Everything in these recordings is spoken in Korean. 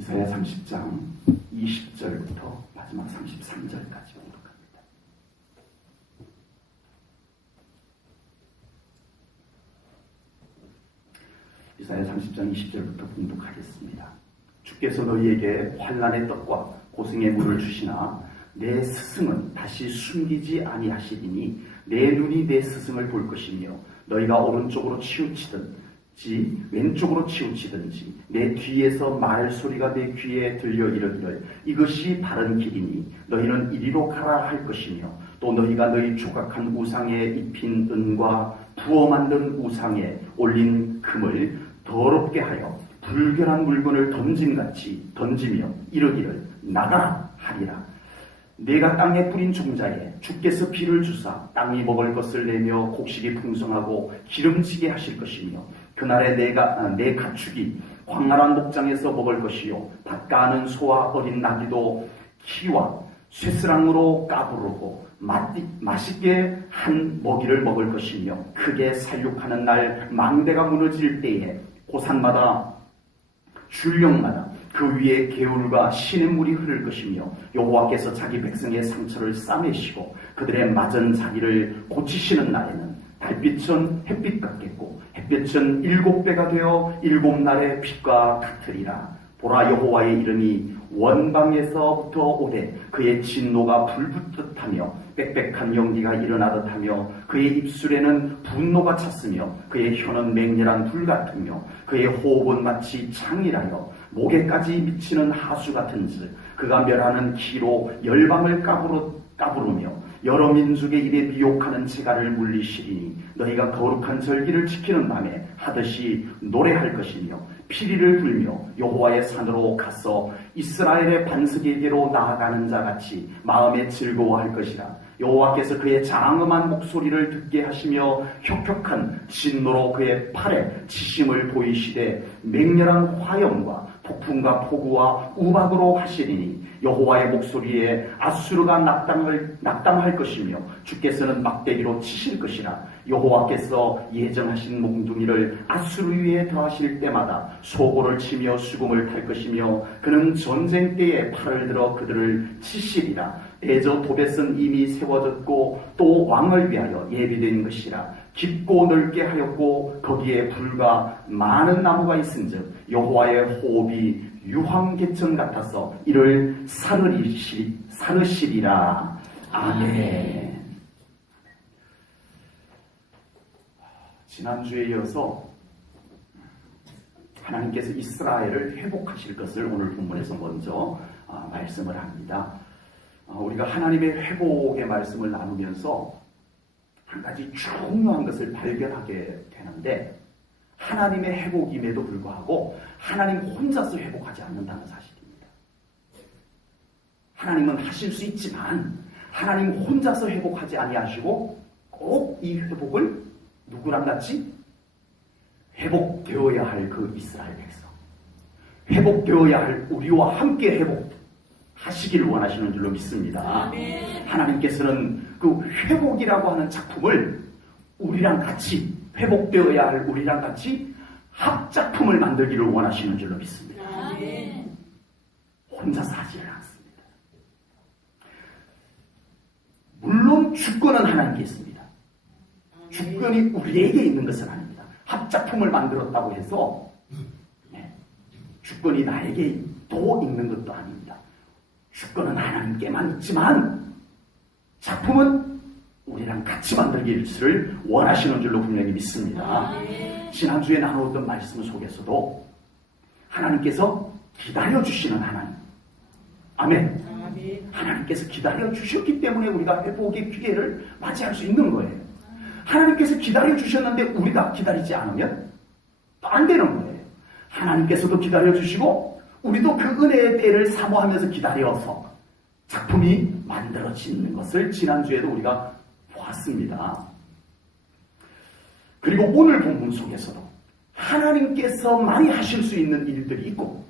이사야 30장 20절부터 마지막 33절까지 봉독합니다. 이사야 30장 20절부터 봉독하겠습니다. 주께서 너희에게 환난의 떡과 고생의 물을 주시나 내 스승은 다시 숨기지 아니하시리니 내 눈이 내 스승을 볼 것이며 너희가 오른쪽으로 치우치든지 왼쪽으로 치우치든지 내 뒤에서 말소리가 내 귀에 들려 이르기를 이것이 바른 길이니 너희는 이리로 가라 할 것이며 또 너희가 너희 조각한 우상에 입힌 은과 부어 만든 우상에 올린 금을 더럽게 하여 불결한 물건을 던짐같이 던지며 이르기를 나가라 하리라. 내가 땅에 뿌린 종자에 주께서 비를 주사 땅이 먹을 것을 내며 곡식이 풍성하고 기름지게 하실 것이며 그날에 내 가축이 광활한 목장에서 먹을 것이요 밭가는 소와 어린 나귀도 키와 쇠스랑으로 까부르고 맛있게 한 먹이를 먹을 것이며 크게 살육하는 날 망대가 무너질 때에 고산마다 줄령마다 그 위에 개울과 시냇물이 흐를 것이며 여호와께서 자기 백성의 상처를 싸매시고 그들의 맞은 자기를 고치시는 날에는 달빛은 햇빛 같겠고 햇빛은 7배가 되어 7날의 빛과 같으리라. 보라, 여호와의 이름이 원방에서부터 오되 그의 진노가 불붙듯하며 빽빽한 연기가 일어나듯하며 그의 입술에는 분노가 찼으며 그의 혀는 맹렬한 불 같으며 그의 호흡은 마치 창이라여 목에까지 미치는 하수 같은즉 그가 멸하는 기로 열방을 까부르며 여러 민족의 입에 미혹하는 재갈을 물리시리니 너희가 거룩한 절기를 지키는 밤에 하듯이 노래할 것이며 피리를 불며 여호와의 산으로 가서 이스라엘의 반석에게로 나아가는 자같이 마음에 즐거워할 것이라. 여호와께서 그의 장엄한 목소리를 듣게 하시며 혁혁한 진노로 그의 팔에 치심을 보이시되 맹렬한 화염과 폭풍과 폭우와 우박으로 하시리니 여호와의 목소리에 아수르가 낙담할 것이며 주께서는 막대기로 치실 것이라. 여호와께서 예정하신 몽둥이를 아수르 위에 더하실 때마다 소고를 치며 수금을 탈 것이며 그는 전쟁 때에 팔을 들어 그들을 치시리라. 대저 도벳은 이미 세워졌고 또 왕을 위하여 예비된 것이라. 깊고 넓게 하였고 거기에 불과 많은 나무가 있은즉 여호와의 호흡이 유황개천 같아서 이를 사르시리라. 아멘. 지난주에 이어서 하나님께서 이스라엘을 회복하실 것을 오늘 본문에서 먼저 말씀을 합니다. 우리가 하나님의 회복의 말씀을 나누면서 한 가지 중요한 것을 발견하게 되는데 하나님의 회복임에도 불구하고 하나님 혼자서 회복하지 않는다는 사실입니다. 하나님은 하실 수 있지만 하나님 혼자서 회복하지 아니하시고 꼭 이 회복을 누구랑 같이 회복되어야 할 그 이스라엘 백성, 회복되어야 할 우리와 함께 회복하시기를 원하시는 줄로 믿습니다. 하나님께서는 그 회복이라고 하는 작품을 우리랑 같이 회복되어야 할 우리랑 같이 합작품을 만들기를 원하시는 줄로 믿습니다. 혼자서 하지를 않습니다. 물론 주권은 하나님께 있습니다. 주권이 우리에게 있는 것은 아닙니다. 합작품을 만들었다고 해서 주권이 나에게 또 있는 것도 아닙니다. 주권은 하나님께만 있지만 작품은 우리랑 같이 만들기를 원하시는 줄로 분명히 믿습니다. 지난주에 나누었던 말씀 속에서도 하나님께서 기다려주시는 하나님, 아멘. 하나님께서 기다려주셨기 때문에 우리가 회복의 기회를 맞이할 수 있는 거예요. 하나님께서 기다려주셨는데 우리가 기다리지 않으면 또 안 되는 거예요. 하나님께서도 기다려주시고 우리도 그 은혜의 때를 사모하면서 기다려서 작품이 만들어지는 것을 지난주에도 우리가 보았습니다. 그리고 오늘 본문 속에서도 하나님께서 많이 하실 수 있는 일들이 있고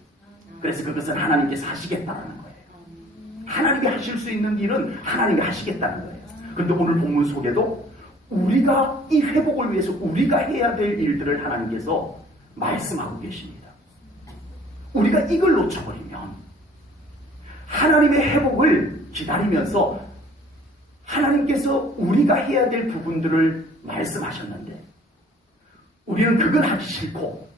그래서 그것은 하나님께서 하시겠다는 거예요. 하나님이 하실 수 있는 일은 하나님이 하시겠다는 거예요. 그런데 오늘 본문 속에도 우리가 이 회복을 위해서 우리가 해야 될 일들을 하나님께서 말씀하고 계십니다. 우리가 이걸 놓쳐버리면 하나님의 회복을 기다리면서 하나님께서 우리가 해야 될 부분들을 말씀하셨는데 우리는 그걸 하기 싫고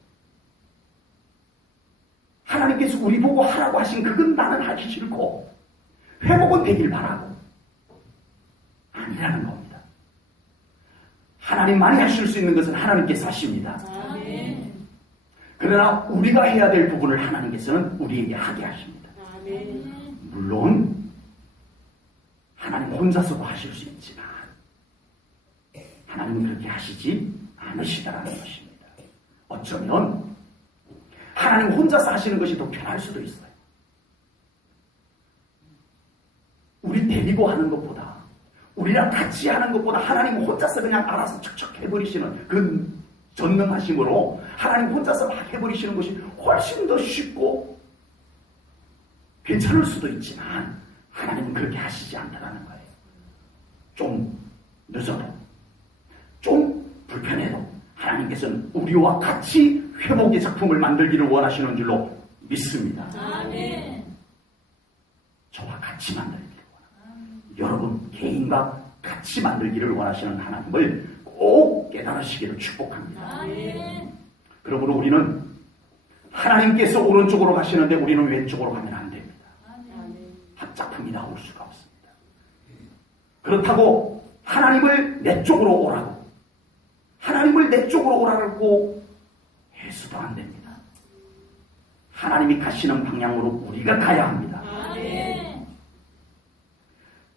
하나님께서 우리 보고 하라고 하신 그건 나는 하기 싫고 회복은 되길 바라고 아니라는 겁니다. 하나님만이 하실 수 있는 것은 하나님께서 하십니다. 아멘. 그러나 우리가 해야 될 부분을 하나님께서는 우리에게 하게 하십니다. 아멘. 물론 하나님 혼자서도 하실 수 있지만 하나님은 그렇게 하시지 않으시다라는 것입니다. 어쩌면 하나님 혼자서 하시는 것이 더 편할 수도 있어요. 우리 데리고 하는 것보다 우리랑 같이 하는 것보다 하나님 혼자서 그냥 알아서 척척 해버리시는 그 전능하심으로 하나님 혼자서 막 해버리시는 것이 훨씬 더 쉽고 괜찮을 수도 있지만 하나님은 그렇게 하시지 않다라는 거예요. 좀 늦어도 좀 불편해도 하나님께서는 우리와 같이 회복의 작품을 만들기를 원하시는 줄로 믿습니다. 아멘. 저와 같이 만들기를 원합니다. 여러분 개인과 같이 만들기를 원하시는 하나님을 꼭 깨달으시기를 축복합니다. 아멘. 그러므로 우리는 하나님께서 오른쪽으로 가시는데 우리는 왼쪽으로 가면 안 됩니다. 아멘. 합작품이 나올 수가 없습니다. 그렇다고 하나님을 내 쪽으로 오라고 하나님을 내 쪽으로 오라고 해서도 안 됩니다. 하나님이 가시는 방향으로 우리가 가야 합니다. 아멘.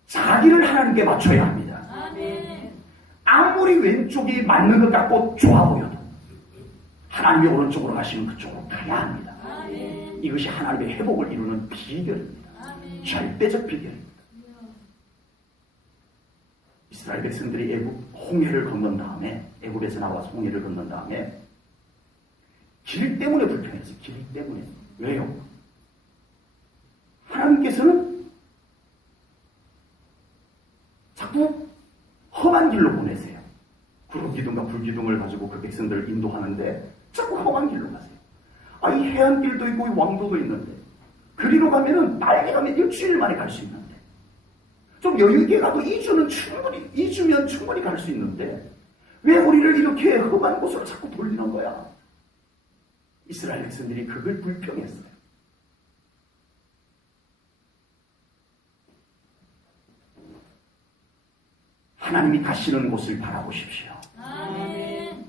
자기를 하나님께 맞춰야 합니다. 아멘. 아무리 왼쪽이 맞는 것 같고 좋아 보여도 하나님이 오른쪽으로 가시는 그쪽으로 가야 합니다. 아멘. 이것이 하나님의 회복을 이루는 비결입니다. 아멘. 절대적 비결입니다. 이스라엘 백성들이 홍해를 건넌 다음에 애굽에서 나와서 홍해를 건넌 다음에 길 때문에 불편했어요. 길 때문에. 왜요? 하나님께서는 자꾸 험한 길로 보내세요. 구름기둥과 불기둥을 가지고 그 백성들을 인도하는데 자꾸 험한 길로 가세요. 이 해안길도 있고 이 왕도도 있는데 그리로 가면은 빨리 가면 일주일 만에 갈 수 있는데 좀 여유있게 가도 2주면 충분히 갈 수 있는데 왜 우리를 이렇게 험한 곳으로 자꾸 돌리는 거야? 이스라엘 백성들이 그걸 불평했어요. 하나님이 가시는 곳을 바라보십시오. 아멘.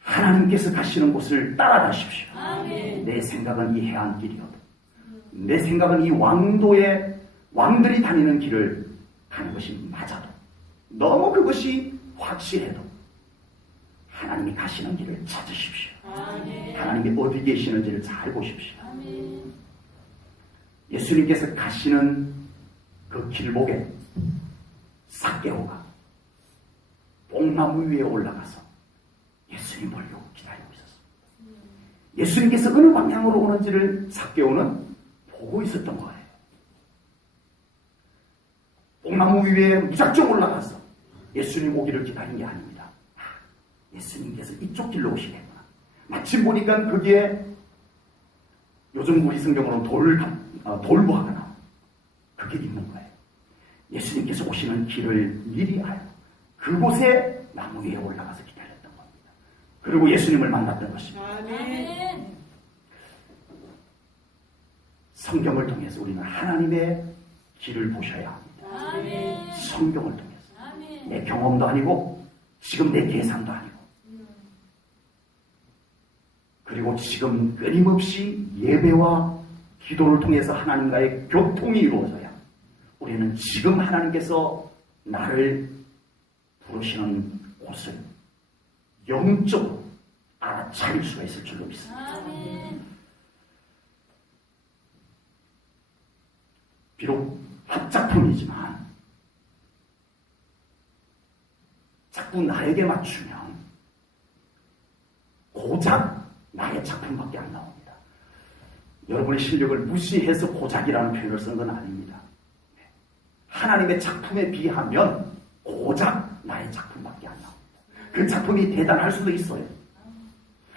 하나님께서 가시는 곳을 따라가십시오. 아멘. 내 생각은 이 해안길이어도 내 생각은 이 왕들이 다니는 길을 가는 것이 맞아도 너무 그것이 확실해도 하나님이 가시는 길을 찾으십시오. 아멘. 하나님이 어디 계시는지를 잘 보십시오. 아멘. 예수님께서 가시는 그 길목에 삭개오가 뽕나무 위에 올라가서 예수님 보려고 기다리고 있었습니다. 예수님께서 어느 방향으로 오는지를 삭개오는 보고 있었던 거예요. 뽕나무 위에 무작정 올라가서 예수님 오기를 기다린 게 아닙니다. 예수님께서 이쪽 길로 오시겠구나. 마침 보니까 거기에 요즘 우리 성경으로는 돌부하거나 그게 있는 거예요. 예수님께서 오시는 길을 미리 알고 그곳에 나무 위에 올라가서 기다렸던 겁니다. 그리고 예수님을 만났던 것입니다. 아멘. 성경을 통해서 우리는 하나님의 길을 보셔야 합니다. 아멘. 성경을 통해서. 아멘. 내 경험도 아니고 지금 내 계산도 아니고 그리고 지금 끊임없이 예배와 기도를 통해서 하나님과의 교통이 이루어져야 우리는 지금 하나님께서 나를 부르시는 곳을 영적으로 알아차릴 수가 있을 줄로 믿습니다. 아멘. 비록 합작품이지만 자꾸 나에게 맞추면 고작 나의 작품밖에 안 나옵니다. 여러분의 실력을 무시해서 고작이라는 표현을 쓴 건 아닙니다. 하나님의 작품에 비하면 고작 나의 작품밖에 안 나옵니다. 그 작품이 대단할 수도 있어요.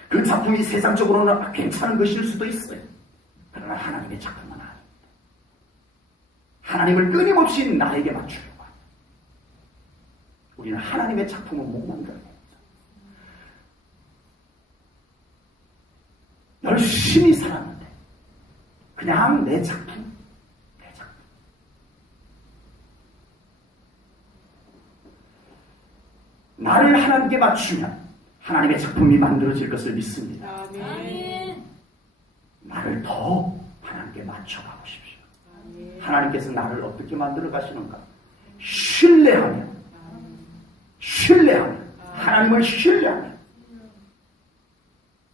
그 작품이 세상적으로는 괜찮은 것일 수도 있어요. 그러나 하나님의 작품은 아닙니다. 하나님을 끊임없이 나에게 맞추려고 합니다. 우리는 하나님의 작품을 못 만들어냅니다. 열심히 살았는데 그냥 내 작품. 나를 하나님께 맞추면 하나님의 작품이 만들어질 것을 믿습니다. 아멘. 나를 더 하나님께 맞춰가 보십시오. 하나님께서 나를 어떻게 만들어 가시는가? 신뢰하며 하나님을 신뢰하며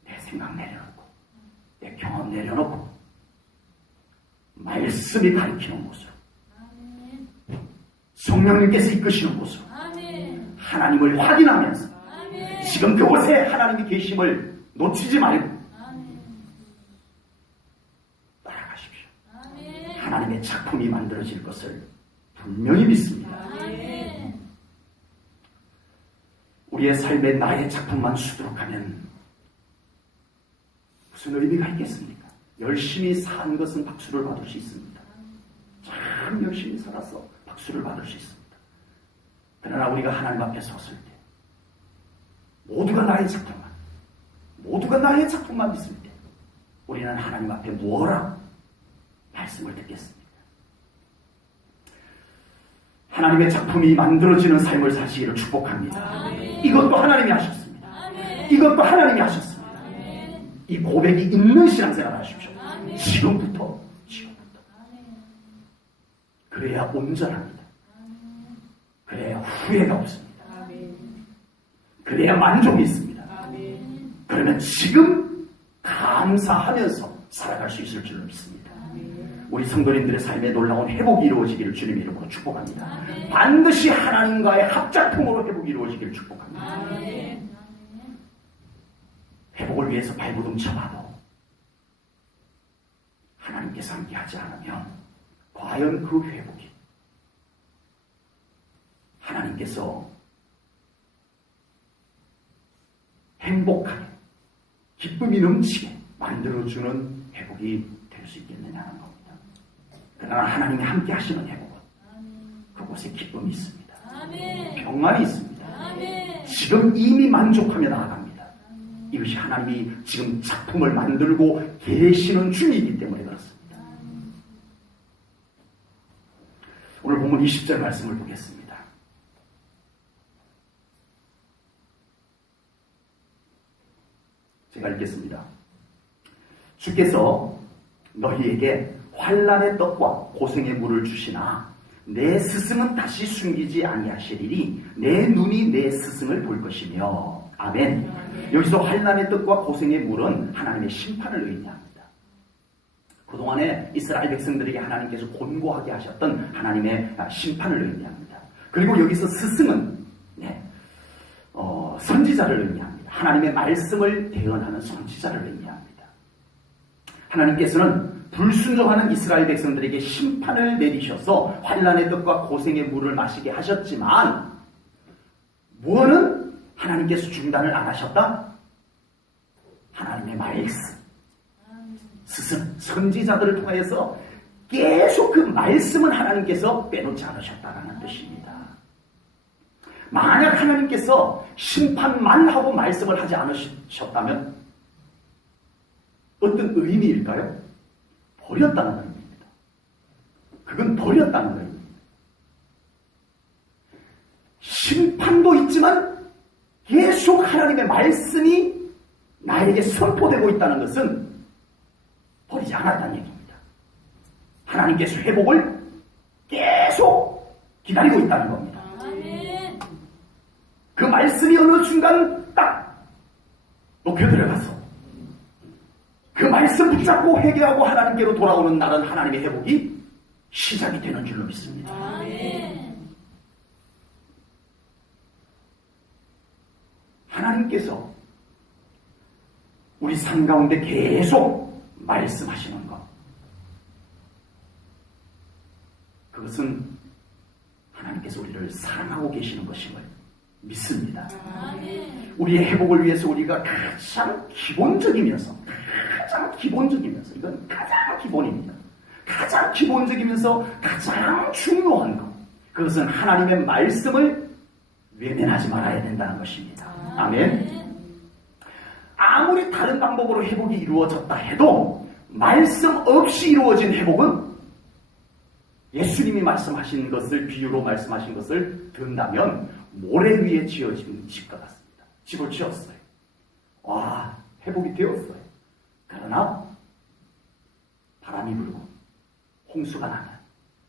내 생각 내려놓고 내 경험 내려놓고 말씀이 가르치는 모습, 성령님께서 이끄시는 모습, 하나님을 확인하면서 지금 그곳에 하나님이 계심을 놓치지 말고 따라가십시오. 하나님의 작품이 만들어질 것을 분명히 믿습니다. 우리의 삶에 나의 작품만 수두룩하면 무슨 의미가 있겠습니까? 열심히 산 것은 박수를 받을 수 있습니다. 참 열심히 살아서 박수를 받을 수 있습니다. 그러나 우리가 하나님 앞에 섰을 때 모두가 나의 작품만 믿을 때 우리는 하나님 앞에 뭐라 말씀을 듣겠습니까? 하나님의 작품이 만들어지는 삶을 사시기를 축복합니다. 이것도 하나님이 하셨습니다. 이것도 하나님이 하셨습니다. 이 고백이 있는 신앙생활 하십시오. 지금부터. 그래야 온전합니다. 그래야 후회가 없습니다. 그래야 만족이 있습니다. 그러면 지금 감사하면서 살아갈 수 있을 줄로 믿습니다. 우리 성도님들의 삶에 놀라운 회복이 이루어지기를 주님의 이름으로 축복합니다. 반드시 하나님과의 합작품으로 회복이 이루어지기를 축복합니다. 회복을 위해서 발버둥 쳐봐도 하나님께서 함께하지 않으면 과연 그 회복이 하나님께서 행복하게 기쁨이 넘치게 만들어주는 회복이 될 수 있겠느냐는 겁니다. 그러나 하나님이 함께 하시는 회복은 그곳에 기쁨이 있습니다. 평안이 있습니다. 지금 이미 만족하며 나아갑니다. 이것이 하나님이 지금 작품을 만들고 계시는 중이기 때문에 그렇습니다. 오늘 본문 20절 말씀을 보겠습니다. 제가 읽겠습니다. 주께서 너희에게 환난의 떡과 고생의 물을 주시나 내 스승은 다시 숨기지 아니하시리니 내 눈이 내 스승을 볼 것이며. 아멘. 여기서 환난의 떡과 고생의 물은 하나님의 심판을 의미합니다. 그동안에 이스라엘 백성들에게 하나님께서 곤고하게 하셨던 하나님의 심판을 의미합니다. 그리고 여기서 스승은 선지자를 의미합니다. 하나님의 말씀을 대언하는 선지자를 의미합니다. 하나님께서는 불순종하는 이스라엘 백성들에게 심판을 내리셔서 환난의 떡과 고생의 물을 마시게 하셨지만 무엇은 하나님께서 중단을 안 하셨다? 하나님의 말씀, 스승, 선지자들을 통해서 계속 그 말씀을 하나님께서 빼놓지 않으셨다는 뜻입니다. 만약 하나님께서 심판만 하고 말씀을 하지 않으셨다면 어떤 의미일까요? 버렸다는 의미입니다. 그건 버렸다는 의미입니다. 심판도 있지만 계속 하나님의 말씀이 나에게 선포되고 있다는 것은 버리지 않았다는 얘기입니다. 하나님께서 회복을 계속 기다리고 있다는 겁니다. 그 말씀이 어느 순간 딱 녹여 들어가서 그 말씀 붙잡고 회개하고 하나님께로 돌아오는 날은 하나님의 회복이 시작이 되는 줄로 믿습니다. 하나님께서 우리 삶 가운데 계속 말씀하시는 것, 그것은 하나님께서 우리를 사랑하고 계시는 것임을 믿습니다. 아멘. 우리의 회복을 위해서 우리가 가장 기본적이면서 이건 가장 기본입니다. 가장 기본적이면서 가장 중요한 것, 그것은 하나님의 말씀을 외면하지 말아야 된다는 것입니다. 아멘. 아무리 다른 방법으로 회복이 이루어졌다 해도 말씀 없이 이루어진 회복은 예수님이 말씀하신 것을, 비유로 말씀하신 것을 든다면 모래 위에 지어진 집과 같습니다. 집을 지었어요. 와, 회복이 되었어요. 그러나 바람이 불고 홍수가 나면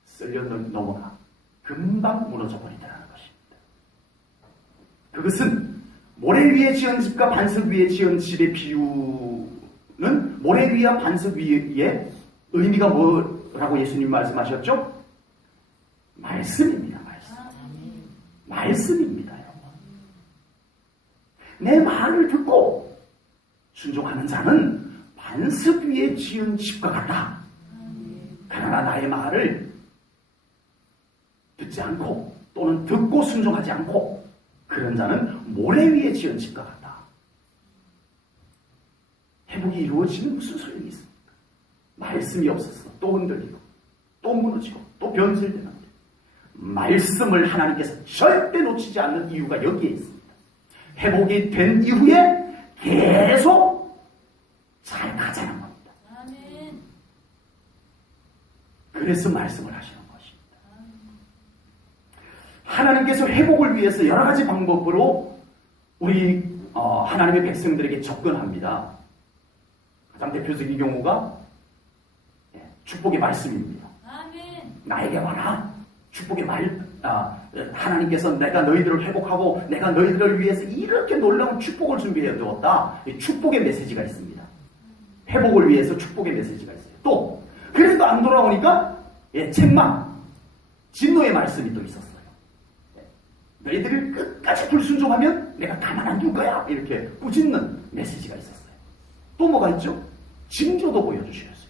쓸려 넘어가 금방 무너져 버리더라는 것입니다. 그것은 모래 위에 지은 집과 반석 위에 지은 집의 비유는 모래 위와 반석 위에 의미가 뭐라고 예수님 말씀하셨죠? 말씀입니다. 말씀입니다. 내 말을 듣고 순종하는 자는 반석 위에 지은 집과 같다. 그러나 나의 말을 듣지 않고 또는 듣고 순종하지 않고 그런 자는 모래 위에 지은 집과 같다. 회복이 이루어지면 무슨 소용이 있습니까? 말씀이 없어서 또 흔들리고 또 무너지고 또 변질되는 말씀을 하나님께서 절대 놓치지 않는 이유가 여기에 있습니다. 회복이 된 이후에 계속 잘 가자는 겁니다. 아멘. 그래서 말씀을 하시는 것입니다. 하나님께서 회복을 위해서 여러 가지 방법으로 우리 하나님의 백성들에게 접근합니다. 가장 대표적인 경우가 축복의 말씀입니다. 아멘. 나에게 와라. 축복의 하나님께서 내가 너희들을 회복하고 내가 너희들을 위해서 이렇게 놀라운 축복을 준비해 두었다. 축복의 메시지가 있습니다. 회복을 위해서 축복의 메시지가 있어요. 또 그래도 안 돌아오니까 책망, 진노의 말씀이 또 있었어요. 너희들을 끝까지 불순종하면 내가 가만 안 둘 거야. 이렇게 꾸짖는 메시지가 있었어요. 또 뭐가 있죠? 징조도 보여주셨어요.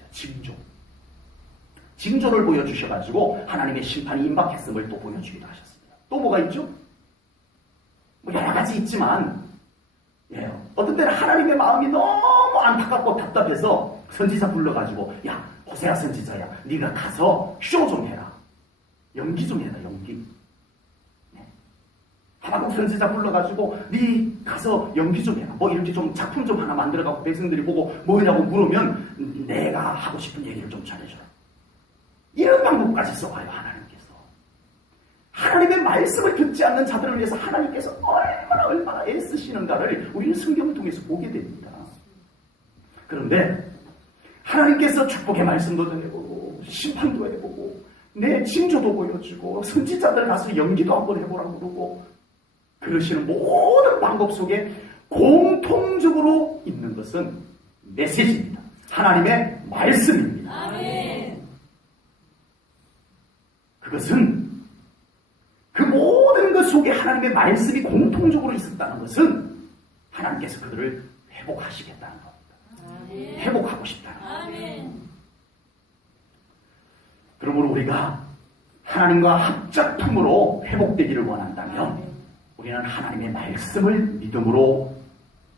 징조를 보여주셔가지고 하나님의 심판이 임박했음을 또 보여주기도 하셨습니다. 또 뭐가 있죠? 뭐 여러 가지 있지만 어떤 때는 하나님의 마음이 너무 안타깝고 답답해서 선지자 불러가지고 야 호세아 선지자야 네가 가서 쇼 좀 해라. 연기 좀 해라. 연기. 하나님 선지자 불러가지고 네 가서 연기 좀 해라. 뭐 이렇게 좀 작품 좀 하나 만들어갖고 백성들이 보고 뭐냐고 물으면 내가 하고 싶은 얘기를 좀 전해줘라. 이런 방법까지 써와요. 하나님께서. 하나님의 말씀을 듣지 않는 자들을 위해서 하나님께서 얼마나 애쓰시는가를 우리는 성경을 통해서 보게 됩니다. 그런데 하나님께서 축복의 말씀도 전해보고 심판도 해보고 내 징조도 보여주고 선지자들 가서 연기도 한번 해보라고 그러고 그러시는 모든 방법 속에 공통적으로 있는 것은 메시지입니다. 하나님의 말씀입니다. 아멘. 그것은 그 모든 것 속에 하나님의 말씀이 공통적으로 있었다는 것은 하나님께서 그들을 회복하시겠다는 겁니다. 아멘. 회복하고 싶다는 겁니다. 아멘. 그러므로 우리가 하나님과 합작품으로 회복되기를 원한다면 우리는 하나님의 말씀을 믿음으로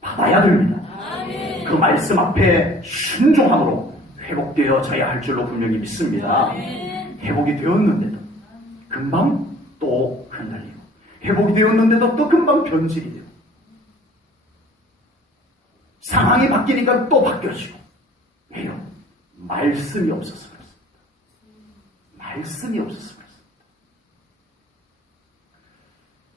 받아야 됩니다. 아멘. 그 말씀 앞에 순종함으로 회복되어져야 할 줄로 분명히 믿습니다. 아멘. 회복이 되었는데도 금방 또 흔들리고 회복이 되었는데도 또 금방 변질이 되고 상황이 바뀌니까 또 바뀌어지고 왜요? 말씀이 없어서 그렇습니다. 말씀이 없어서 그렇습니다.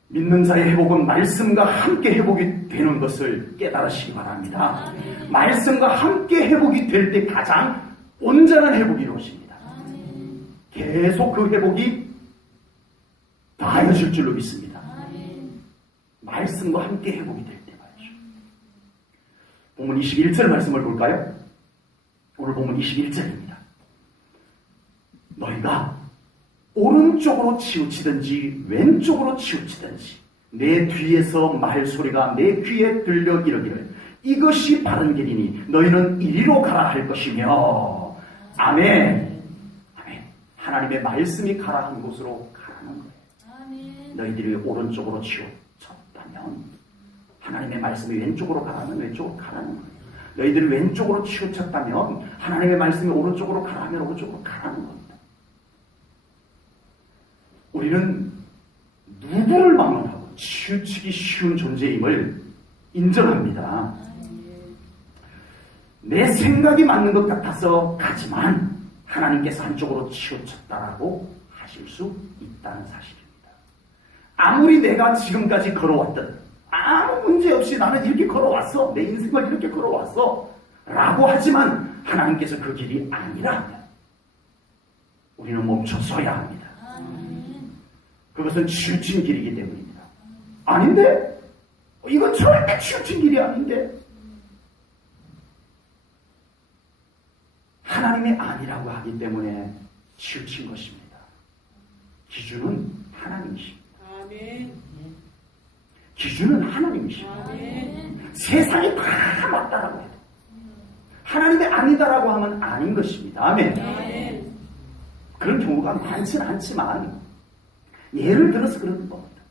믿는 자의 회복은 말씀과 함께 회복이 되는 것을 깨달으시기 바랍니다. 아멘. 말씀과 함께 회복이 될 때 가장 온전한 회복이 이루어집니다. 아멘. 계속 그 회복이 다해질 줄로 믿습니다. 아멘. 말씀과 함께 회복이 될 때 말이죠. 본문 21절 말씀을 볼까요? 오늘 본문 21절입니다. 너희가 오른쪽으로 치우치든지 왼쪽으로 치우치든지 내 뒤에서 말소리가 내 귀에 들려 이르기를 이것이 바른 길이니 너희는 이리로 가라 할 것이며 아멘. 아멘. 하나님의 말씀이 가라 한 곳으로 가라는 거예요. 아멘. 너희들이 오른쪽으로 치우쳐 하면 하나님의 말씀이 왼쪽으로 가라면 왼쪽으로 가라는 거예요. 너희들이 왼쪽으로 치우쳤다면 하나님의 말씀이 오른쪽으로 가라면 오른쪽으로 가라는 겁니다. 우리는 누구를 막론하고 치우치기 쉬운 존재임을 인정합니다. 내 생각이 맞는 것 같아서 가지만 하나님께서 한쪽으로 치우쳤다라고 하실 수 있다는 사실입니다. 아무리 내가 지금까지 걸어왔던 아무 문제 없이 나는 이렇게 걸어왔어. 내 인생을 이렇게 걸어왔어. 라고 하지만 하나님께서 그 길이 아니라면 우리는 멈춰서야 합니다. 그것은 치우친 길이기 때문입니다. 아닌데? 이건 절대 치우친 길이 아닌데? 하나님의 아니라고 하기 때문에 치우친 것입니다. 기준은 하나님이십니다. 기준은 하나님이십니다. 세상이 다 맞다라고 해도 하나님의 아니다라고 하면 아닌 것입니다. 아멘. 그런 경우가 많지는 않지만 예를 들어서 그런 겁니다.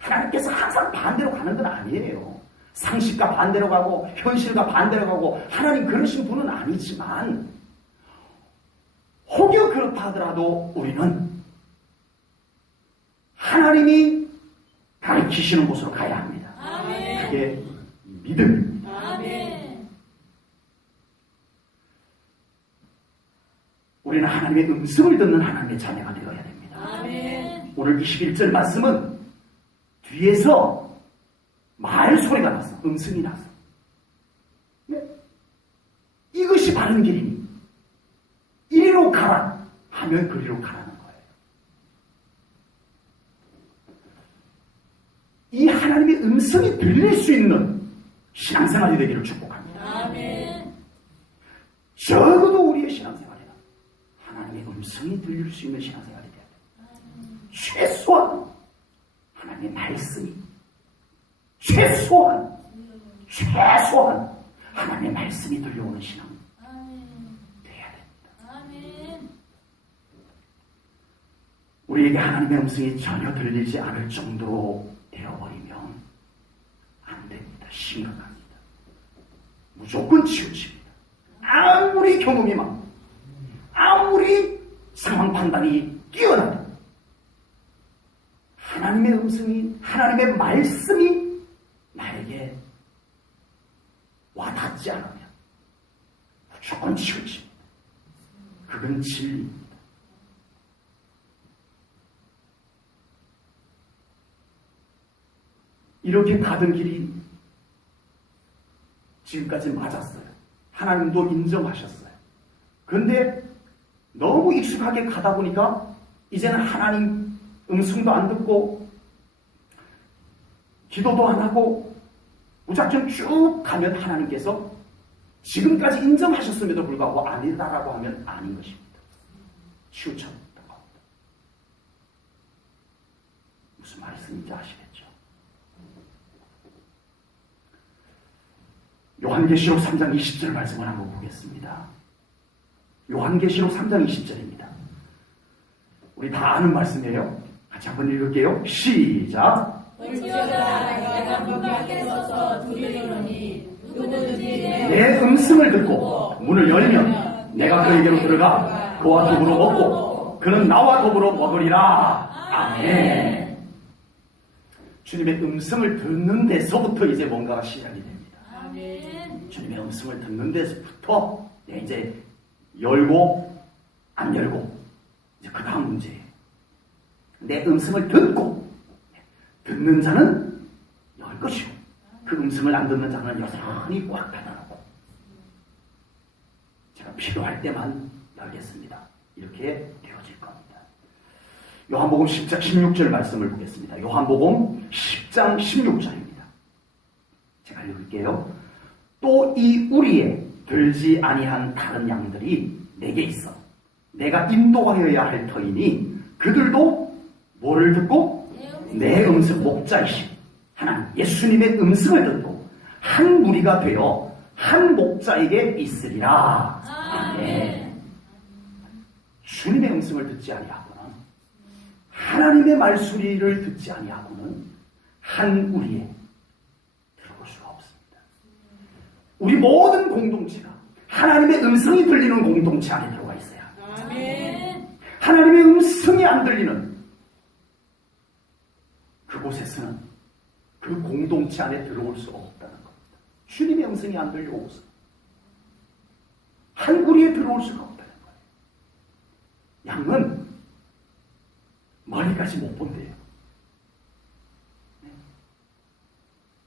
하나님께서 항상 반대로 가는 건 아니에요. 상식과 반대로 가고 현실과 반대로 가고 하나님 그러신 분은 아니지만 혹여 그렇다 하더라도 우리는 하나님이 가르치시는 곳으로 가야 합니다. 그게 믿음입니다. 우리는 하나님의 음성을 듣는 하나님의 자녀가 되어야 됩니다. 오늘 21절 말씀은 뒤에서 말소리가 났어. 음성이 났어. 네? 이것이 바른 길이니 이리로 가라 하면 그리로 가라는 거예요. 이 하나님의 음성이 들릴 수 있는 신앙생활이 되기를 축복합니다. 적어도 우리의 신앙생활에는 하나님의 음성이 들릴 수 있는 신앙생활이 돼야 돼요. 최소한 하나님의 말씀이 최소한 하나님의 말씀이 들려오는 신앙 돼야 됩니다. 우리에게 하나님의 음성이 전혀 들리지 않을 정도로 되어버리면 안 됩니다. 심각합니다. 무조건 치우칩니다. 아무리 경험이 많고 아무리 상황 판단이 뛰어나도 하나님의 음성이 하나님의 말씀이 나에게 와닿지 않으면 무조건 치우칩니다. 그건 진리입니다. 이렇게 가던 길이 지금까지 맞았어요. 하나님도 인정하셨어요. 그런데 너무 익숙하게 가다 보니까 이제는 하나님 음성도 안 듣고 기도도 안 하고 무작정 쭉 가면 하나님께서 지금까지 인정하셨음에도 불구하고 아니다라고 하면 아닌 것입니다. 치우쳤던 겁니다. 무슨 말씀인지 아시겠죠? 요한계시록 3장 20절 말씀을 한번 보겠습니다. 요한계시록 3장 20절입니다. 우리 다 아는 말씀이에요. 같이 한번 읽을게요. 시작. 올지어다 내가 문 밖에 서서 두드리노니 누구든지 내 음성을 듣고 문을 열면 내가 그에게로 들어가 그와 더불어 먹고 그는 나와 더불어 먹으리라. 아멘. 주님의 음성을 듣는 데서부터 이제 뭔가가 시작이 됩니다. 주님의 음성을 듣는 데서부터 이제 열고 안 열고 이제 그 다음 문제예요. 내 음성을 듣는 자는 열 것이고 그 음성을 안 듣는 자는 여전히 꽉 닫아놓고 제가 필요할 때만 열겠습니다. 이렇게 되어질 겁니다. 요한복음 10장 16절 말씀을 보겠습니다. 요한복음 10장 16절입니다. 제가 읽을게요. 또 이 우리에 들지 아니한 다른 양들이 내게 있어 내가 인도하여야 할 터이니 그들도 뭐를 듣고 내 음성 목자이신 하나님 예수님의 음성을 듣고 한 무리가 되어 한 목자에게 있으리라. 아멘. 주님의 음성을 듣지 아니하고는 하나님의 말소리를 듣지 아니하고는 한 우리에 들어올 수가 없습니다. 우리 모든 공동체가 하나님의 음성이 들리는 공동체 안에 들어가 있어요. 아멘. 하나님의 음성이 안 들리는 그곳에서는 그 공동체 안에 들어올 수가 없다는 겁니다. 주님의 음성이 안 들려오고서 한 우리에 들어올 수가 없다는 거예요. 양은 머리까지 못 본대요.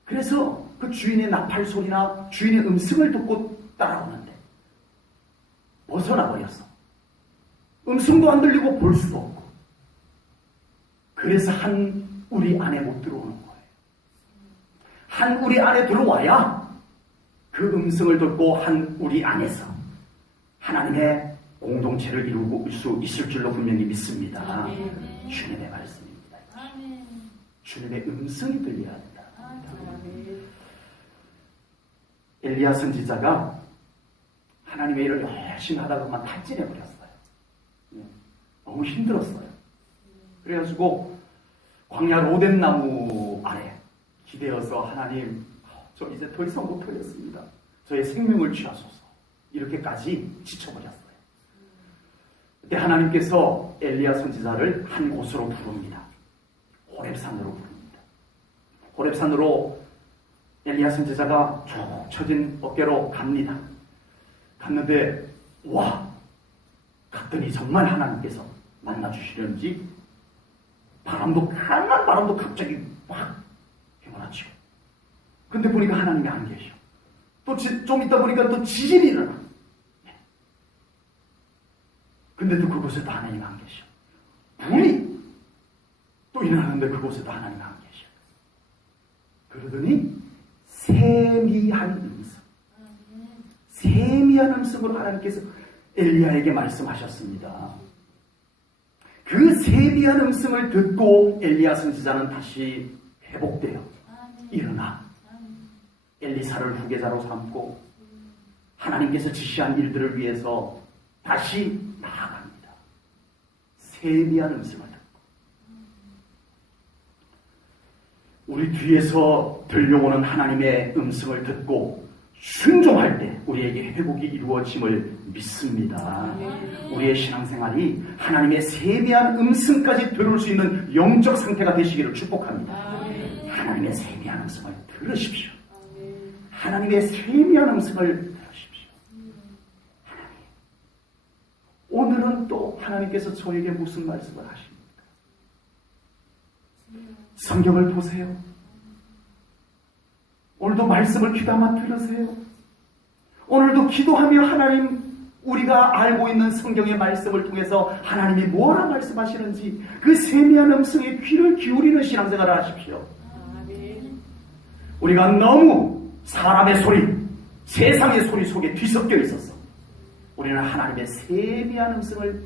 그래서 그 주인의 나팔 소리나 주인의 음성을 듣고 따라오는데 벗어나 버렸어. 음성도 안 들리고 볼 수도 없고. 그래서 한 우리 안에 못 들어오는 거예요. 한 우리 안에 들어와야 그 음성을 듣고 한 우리 안에서 하나님의 공동체를 이루고 수 있을 줄로 분명히 믿습니다. 아멘. 주님의 말씀입니다. 아멘. 주님의 음성이 들려야 한다. 아멘. 엘리야 선지자가 하나님의 일을 열심히 하다가만 탈진해 버렸어요. 너무 힘들었어요. 그래가지고 광야 로뎀나무 아래 기대어서 하나님, 저 이제 더 이상 못하겠습니다. 저의 생명을 취하소서. 이렇게까지 지쳐버렸어요. 그때 하나님께서 엘리야 선지자를 한 곳으로 부릅니다. 호렙산으로 부릅니다. 호렙산으로 엘리야 선지자가 쭉 처진 어깨로 갑니다. 갔는데 와! 갔더니 정말 하나님께서 만나주시려는지 강한 바람도 갑자기 확 휘몰아치고, 근데 보니까 하나님이 안 계셔. 또 좀 있다 보니까 또 지진이 일어나. 근데도 그곳에도 하나님 안 계셔. 불이 또 일어나는데 그곳에도 하나님 안 계셔. 그러더니 세미한 음성, 세미한 음성으로 하나님께서 엘리야에게 말씀하셨습니다. 그 세미한 음성을 듣고 엘리야 선지자는 다시 회복되어 일어나 엘리사를 후계자로 삼고 하나님께서 지시한 일들을 위해서 다시 나아갑니다. 세미한 음성을 듣고. 우리 뒤에서 들려오는 하나님의 음성을 듣고 순종할 때 우리에게 회복이 이루어짐을 믿습니다. 우리의 신앙생활이 하나님의 세미한 음성까지 들을 수 있는 영적 상태가 되시기를 축복합니다. 하나님의 세미한 음성을 들으십시오. 하나님의 세미한 음성을 들으십시오. 하나님, 오늘은 또 하나님께서 저에게 무슨 말씀을 하십니까? 성경을 보세요. 오늘도 말씀을 귀담아 들으세요. 오늘도 기도하며 하나님, 우리가 알고 있는 성경의 말씀을 통해서 하나님이 뭐라 말씀하시는지 그 세미한 음성에 귀를 기울이는 신앙생활을 하십시오. 우리가 너무 사람의 소리, 세상의 소리 속에 뒤섞여 있어서 우리는 하나님의 세미한 음성을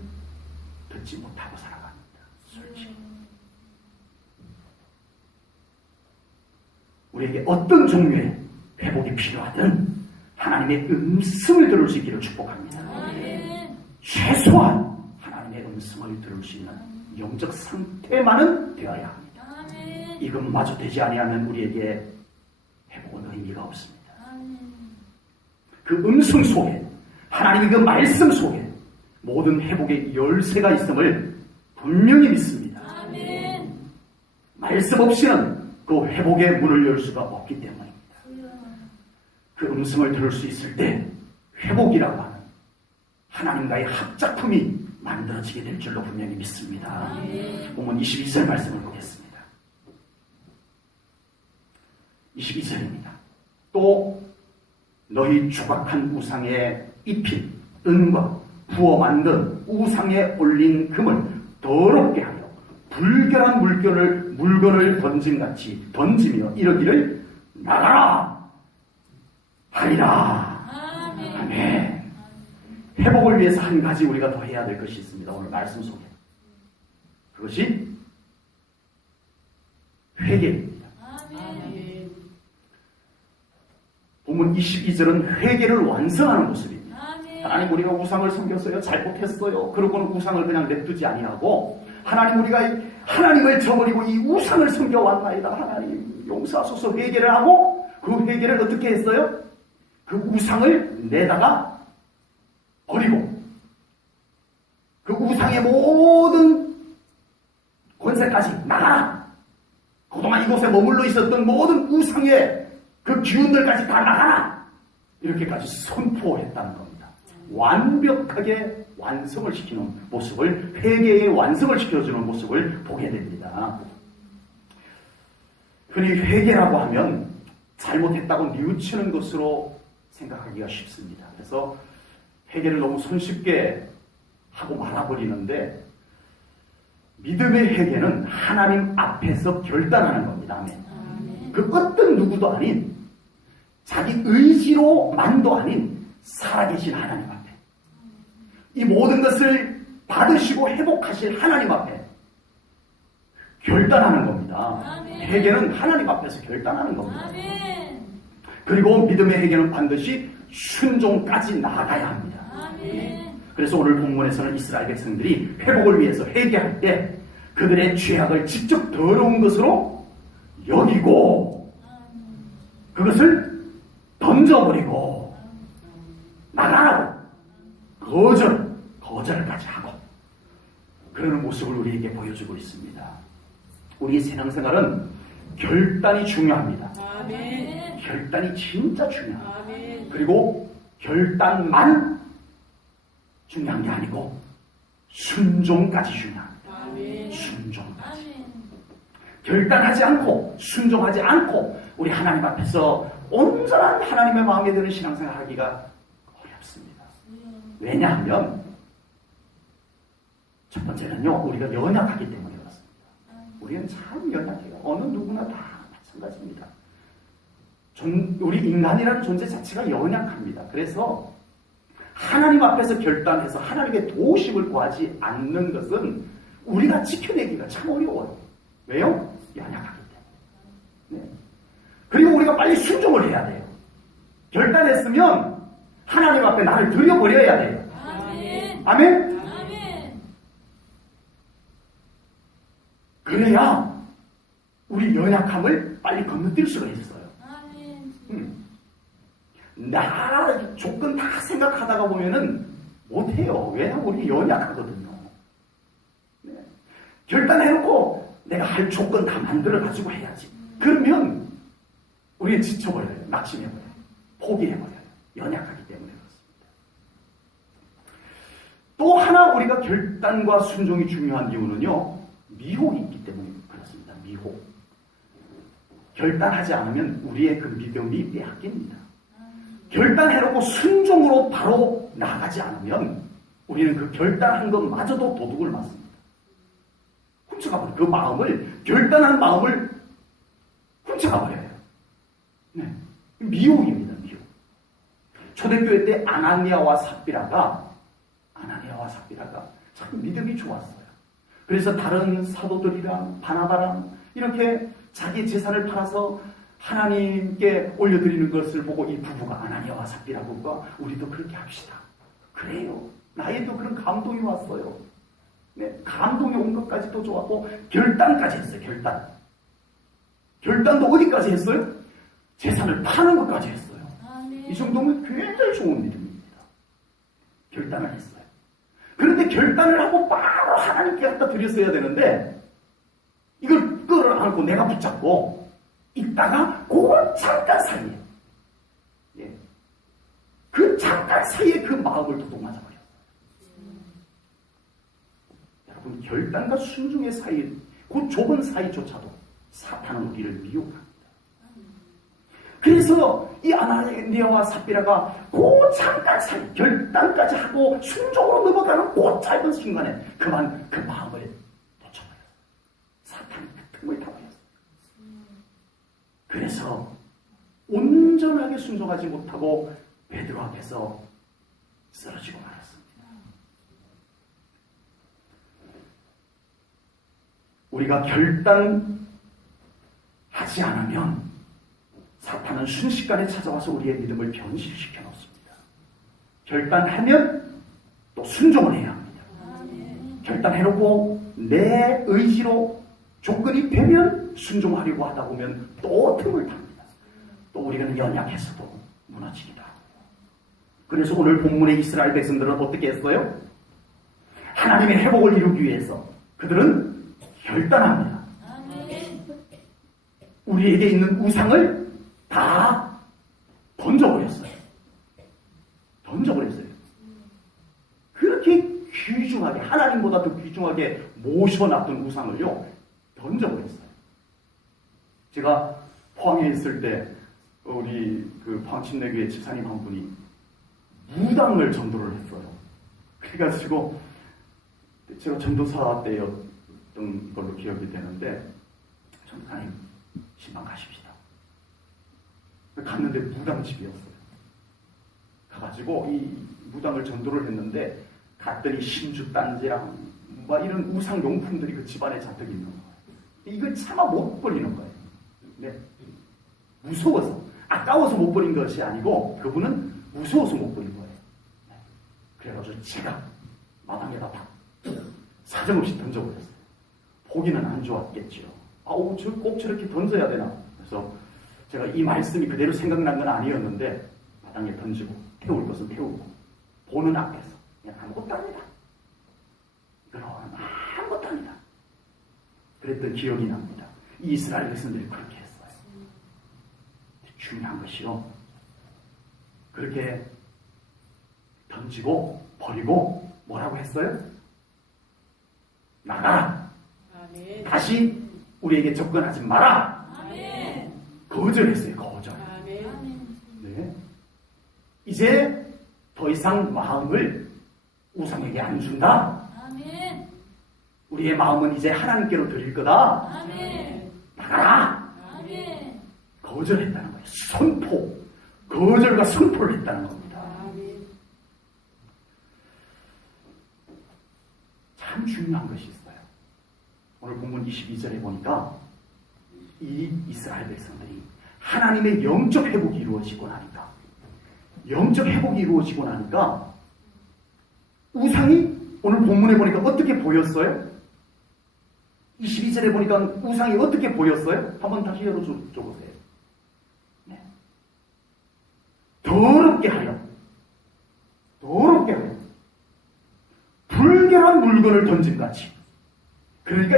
듣지 못하고 살아갑니다. 솔직히. 우리에게 어떤 종류의 회복이 필요하든 하나님의 음성을 들을 수 있기를 축복합니다. 최소한 하나님의 음성을 들을 수 있는 영적 상태만은 되어야 합니다. 이것마저 되지 아니하면 우리에게 회복은 의미가 없습니다. 그 음성 속에, 하나님의 그 말씀 속에 모든 회복의 열쇠가 있음을 분명히 믿습니다. 말씀 없이는 그 회복의 문을 열 수가 없기 때문입니다. 그 음성을 들을 수 있을 때 회복이라고 하는 하나님과의 합작품이 만들어지게 될 줄로 분명히 믿습니다. 본문 22절 말씀을 보겠습니다. 22절입니다. 또 너희 조각한 우상에 입힌 은과 부어 만든 우상에 올린 금을 더럽게 하여 불결한 물건을 던짐같이 던지며 이러기를 나가라 하리라. 아멘. 회복을 위해서 한 가지 우리가 더 해야 될 것이 있습니다. 오늘 말씀 속에. 그것이 회개입니다. 본문 22절은 회개를 완성하는 모습입니다. 하나님, 우리가 우상을 섬겼어요. 잘못했어요. 그러고는 우상을 그냥 냅두지 아니하고 하나님 우리가 하나님을 저버리고 이 우상을 섬겨왔나이다. 하나님 용서하소서 회개를 하고 그 회개를 어떻게 했어요? 그 우상을 내다가 버리고 그 우상의 모든 권세까지 나가라. 그동안 이곳에 머물러 있었던 모든 우상의 그 기운들까지 다 나가라. 이렇게까지 선포했다는 겁니다. 완벽하게 완성을 시키는 모습을, 회개의 완성을 시켜주는 모습을 보게 됩니다. 흔히 회개라고 하면 잘못했다고 뉘우치는 것으로 생각하기가 쉽습니다. 그래서 회개를 너무 손쉽게 하고 말아버리는데, 믿음의 회개는 하나님 앞에서 결단하는 겁니다. 아멘. 그 어떤 누구도 아닌 자기 의지로만도 아닌 살아계신 하나님 앞에, 이 모든 것을 받으시고 회복하실 하나님 앞에 결단하는 겁니다. 아멘. 회개는 하나님 앞에서 결단하는 겁니다. 아멘. 그리고 믿음의 회개는 반드시 순종까지 나아가야 합니다. 아멘. 그래서 오늘 본문에서는 이스라엘 백성들이 회복을 위해서 회개할 때 그들의 죄악을 직접 더러운 것으로 여기고 그것을 던져버리고 나가라고 거절까지 하고 그러는 모습을 우리에게 보여주고 있습니다. 우리의 신앙생활은 결단이 중요합니다. 아멘. 결단이 진짜 중요합니다. 아멘. 그리고 결단만 중요한 게 아니고 순종까지 중요합니다. 아멘. 순종까지. 아멘. 결단하지 않고 순종하지 않고 우리 하나님 앞에서 온전한 하나님의 마음에 드는 신앙생활 하기가 어렵습니다. 왜냐하면 첫 번째는요, 우리가 연약하기 때문에 그렇습니다. 우리는 참 연약해요. 어느 누구나 다 마찬가지입니다. 우리 인간이라는 존재 자체가 연약합니다. 그래서 하나님 앞에서 결단해서 하나님의 도우심을 구하지 않는 것은 우리가 지켜내기가 참 어려워요. 왜요? 연약하기 때문에. 네. 그리고 우리가 빨리 순종을 해야 돼요. 결단했으면 하나님 앞에 나를 들여버려야 돼요. 아멘. 아멘? 아멘. 그래야 우리 연약함을 빨리 건너뛸 수가 있어요. 아멘. 나 조건 다 생각하다가 보면은 못해요. 왜냐하면 우리 연약하거든요. 네. 결단해놓고 내가 할 조건 다 만들어가지고 해야지. 그러면 우리는 지쳐버려요. 낙심해버려요. 포기해버려요. 연약하기 때문에 그렇습니다. 또 하나 우리가 결단과 순종이 중요한 이유는요, 미혹이 있기 때문에 그렇습니다. 미혹. 결단하지 않으면 우리의 그 믿음이 빼앗깁니다. 결단해놓고 순종으로 바로 나가지 않으면 우리는 그 결단한 것마저도 도둑을 맞습니다. 훔쳐가버려요. 그 마음을, 결단한 마음을 훔쳐가버려요. 네. 미혹입니다. 미혹. 초대교회 때 아나니아와 삽비라가 참 믿음이 좋았어요. 그래서 다른 사도들이랑 바나바랑 이렇게 자기 재산을 팔아서 하나님께 올려드리는 것을 보고 이 부부가, 아나니아와 삽비라가 우리도 그렇게 합시다. 그래요. 나에도 그런 감동이 왔어요. 네, 감동이 온 것까지도 좋았고 결단까지 했어요. 결단도 어디까지 했어요? 재산을 파는 것까지 했어요. 아멘. 이 정도면 굉장히 좋은 믿음입니다. 결단을 했어요. 그런데 결단을 하고 바로 하나님께 갖다 드렸어야 되는데 이걸 끌어안고 내가 붙잡고 있다가 그 잠깐 사이에, 예, 그 잠깐 사이에 그 마음을 도둑 맞아버렸어요. 여러분, 결단과 순종의 사이, 그 좁은 사이조차도 사탄은 우리를 미혹합니다. 그래서 이 아나니아와 삽비라가 그 잠깐 사이, 결단까지 하고 순종으로 넘어가는 그 짧은 순간에 그만 그 마음을 놓쳐버렸어요. 사탄이 그 틈을 타버렸어요. 그래서 온전하게 순종하지 못하고 베드로 앞에서 쓰러지고 말았습니다. 우리가 결단하지 않으면 사탄은 순식간에 찾아와서 우리의 믿음을 변질시켜 놓습니다. 결단하면 또 순종을 해야 합니다. 결단해놓고 내 의지로 조건이 되면 순종하려고 하다 보면 또 틈을 탑니다. 또 우리는 연약해서도 무너지기도 하고. 그래서 오늘 본문의 이스라엘 백성들은 어떻게 했어요? 하나님의 회복을 이루기 위해서 그들은 결단합니다. 아멘. 우리에게 있는 우상을 다 던져버렸어요. 그렇게 귀중하게, 하나님보다 더 귀중하게 모셔놨던 우상을요, 던져버렸어요. 제가 포항에 있을 때 우리 그 포항 침례교회 집사님 한 분이 무당을 전도를 했어요. 그래가지고 제가 전도사 때였던 걸로 기억이 되는데, 전도사님 신방 가십시다. 갔는데 무당집이었어요. 가가지고 이 무당을 전도를 했는데, 갔더니 신주단지랑 막 이런 우상용품들이 그 집안에 잔뜩 있는 거예요. 이걸 차마 못 버리는 거예요. 네. 무서워서, 아까워서 못 버린 것이 아니고 그분은 무서워서 못 버린 거예요. 네. 그래가지고 제가 마당에다 딱 사정없이 던져버렸어요. 보기는 안 좋았겠죠. 아우, 꼭 저렇게 던져야 되나. 그래서 제가 이 말씀이 그대로 생각난 건 아니었는데, 마당에 던지고 태울 것은 태우고 보는 앞에서 그냥 아무것도 아니다. 이건 아무것도 아니다. 그랬던 기억이 납니다. 이 이스라엘 백성들이 그렇게 했어요. 중요한 것이요, 그렇게 던지고 버리고 뭐라고 했어요? 나가라. 아멘. 다시 우리에게 접근하지 마라. 아멘. 거절했어요. 거절. 아멘. 네. 이제 더 이상 마음을 우상에게 안 준다. 아멘. 우리의 마음은 이제 하나님께로 드릴 거다. 아멘. 나가라. 아멘. 거절했다는 거예요. 선포. 거절과 선포를 했다는 겁니다. 아멘. 참 중요한 것이 있어요. 오늘 본문 22절에 보니까 이 이스라엘 백성들이 하나님의 영적 회복이 이루어지고 나니까, 우상이 오늘 본문에 보니까 어떻게 보였어요? 22절에 보니까 우상이 어떻게 보였어요? 한번 다시 열어줘보세요. 네. 더럽게 하여 불결한 물건을 던짐같이. 그러니까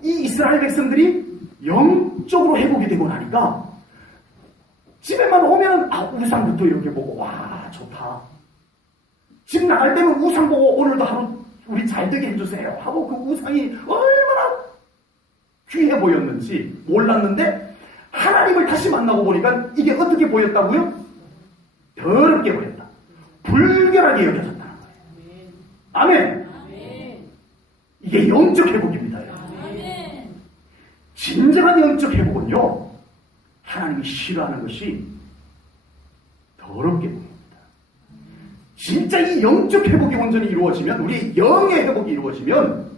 이 이스라엘 백성들이 영적으로 회복이 되고 나니까 집에만 오면 우상부터 이렇게 보고, 와, 좋다. 집 나갈 때는 우상 보고 오늘도 하루 우리 잘 되게 해주세요 하고, 그 우상이 얼마나 귀해 보였는지 몰랐는데, 하나님을 다시 만나고 보니까 이게 어떻게 보였다고요? 더럽게 보였다. 불결하게 여겨졌다는 거예요. 아멘. 아멘. 이게 영적 회복입니다. 아멘. 진정한 영적 회복은요, 하나님이 싫어하는 것이 더럽게 보입니다. 진짜 이 영적 회복이 온전히 이루어지면, 우리 영의 회복이 이루어지면,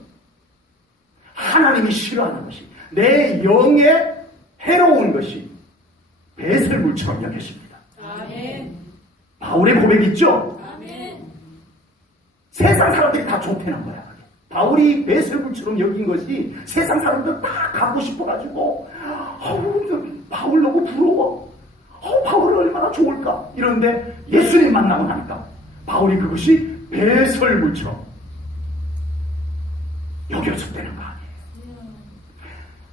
하나님이 싫어하는 것이, 내 영에 해로운 것이 배설물처럼 여겨집니다. 아멘. 바울의 고백 있죠? 아멘. 세상 사람들이 다 좋다는 거야. 바울이 배설물처럼 여긴 것이 세상 사람들 다 갖고 싶어가지고, 바울 너무 부러워. 바울은 얼마나 좋을까? 이런데 예수님 만나고 나니까 바울이 그것이 배설물처럼 여겨졌다는 거 아니에요.